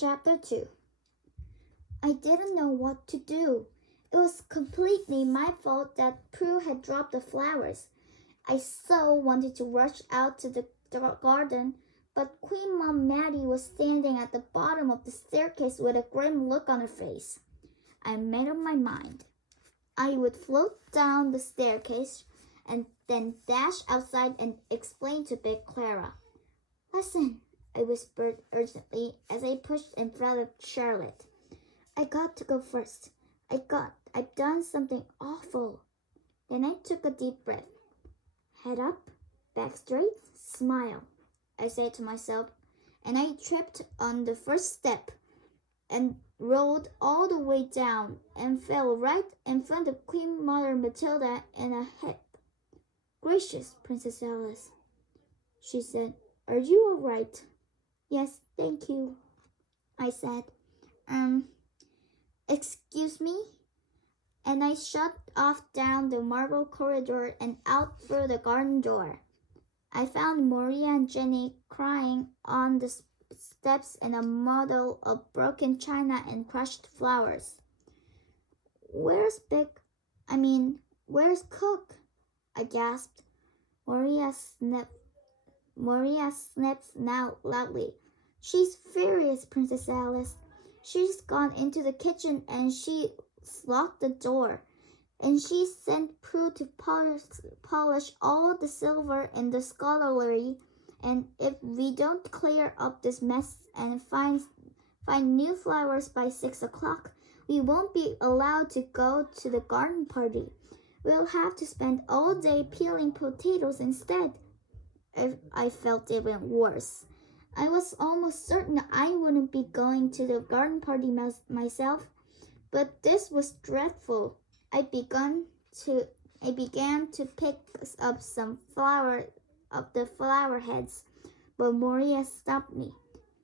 Chapter 2. I didn't know what to do. It was completely my fault that Prue had dropped the flowers. I so wanted to rush out to the garden, but Queen Mom Maddie was standing at the bottom of the staircase with a grim look on her face. I made up my mind. I would float down the staircase and then dash outside and explain to Big Clara. "Listen," I whispered urgently as I pushed in front of Charlotte. "I got to go first. I've done something awful." Then I took a deep breath. "Head up, back straight, smile," I said to myself, and I tripped on the first step and rolled all the way down and fell right in front of Queen Mother Matilda in a head. "Gracious, Princess Alice," she said. "Are you all right?" "Yes, thank you," I said. Excuse me?" And I shot off down the marble corridor and out through the garden door. I found Maria and Jenny crying on the steps in a muddle of broken china and crushed flowers. Where's Cook?" I gasped. Maria sniffed now loudly. "She's furious, Princess Alice. She's gone into the kitchen and she locked the door. And she sent Prue to polish all the silver in the scullery. And if we don't clear up this mess and find new flowers by 6 o'clock, we won't be allowed to go to the garden party. We'll have to spend all day peeling potatoes instead." I felt even worse. I was almost certain I wouldn't be going to the garden party myself, but this was dreadful. I began to pick up some the flower heads, but Maria stopped me.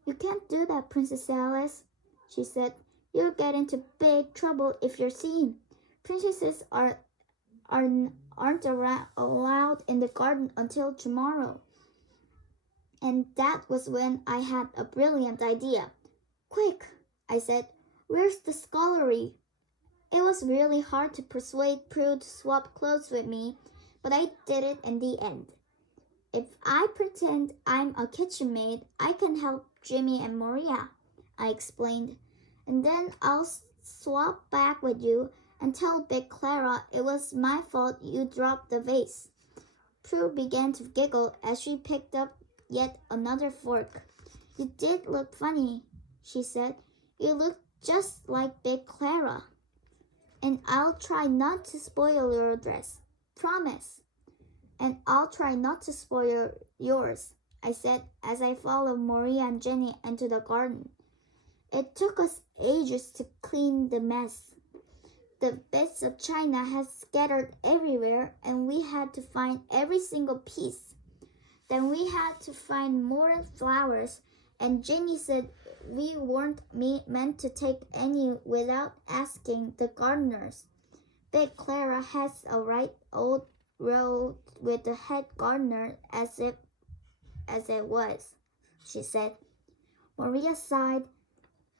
"You can't do that, Princess Alice," she said. "You'll get into big trouble if you're seen. Princesses aren't allowed in the garden until tomorrow." And that was when I had a brilliant idea. "Quick," I said, "where's the scullery?" It was really hard to persuade Prue to swap clothes with me, but I did it in the end. "If I pretend I'm a kitchen maid, I can help Jimmy and Maria," I explained. "And then I'll swap back with you and tell Big Clara it was my fault you dropped the vase." Prue began to giggle as she picked up yet another fork. "You did look funny," she said. "You look just like Big Clara." "And I'll try not to spoil your dress. Promise." "And I'll try not to spoil yours," I said as I followed Maria and Jenny into the garden. It took us ages to clean the mess. The bits of china had scattered everywhere, and we had to find every single piece. Then we had to find more flowers, and Jenny said we weren't meant to take any without asking the gardeners. Big Clara has a right old row with the head gardener as it was, she said. Maria sighed.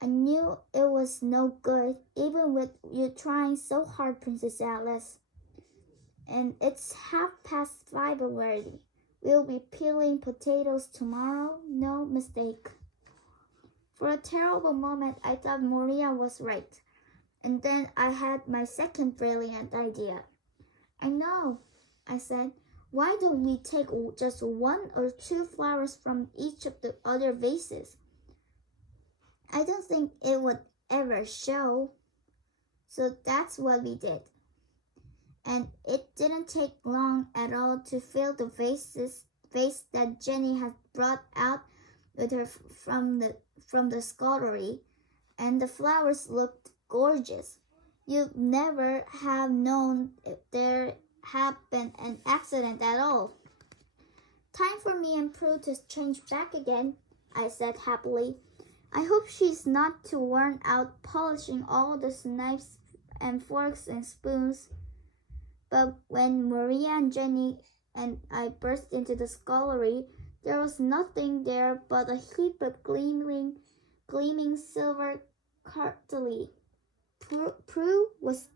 "I knew it was no good, even with you trying so hard, Princess Alice. And it's 5:30 already. We'll be peeling potatoes tomorrow, no mistake." For a terrible moment, I thought Maria was right. And then I had my second brilliant idea. "I know," I said. "Why don't we take just 1 or 2 flowers from each of the other vases? I don't think it would ever show." So that's what we did. And it didn't take long at all to fill the vase that Jenny had brought out with her from the scullery, and the flowers looked gorgeous. You'd never have known if there had been an accident at all. "Time for me and Prue to change back again," I said happily. "I hope she's not too worn out polishing all the knives and forks and spoons." But when Maria and Jenny and I burst into the scullery, there was nothing there but a heap of gleaming gleaming silver cutlery. Prue was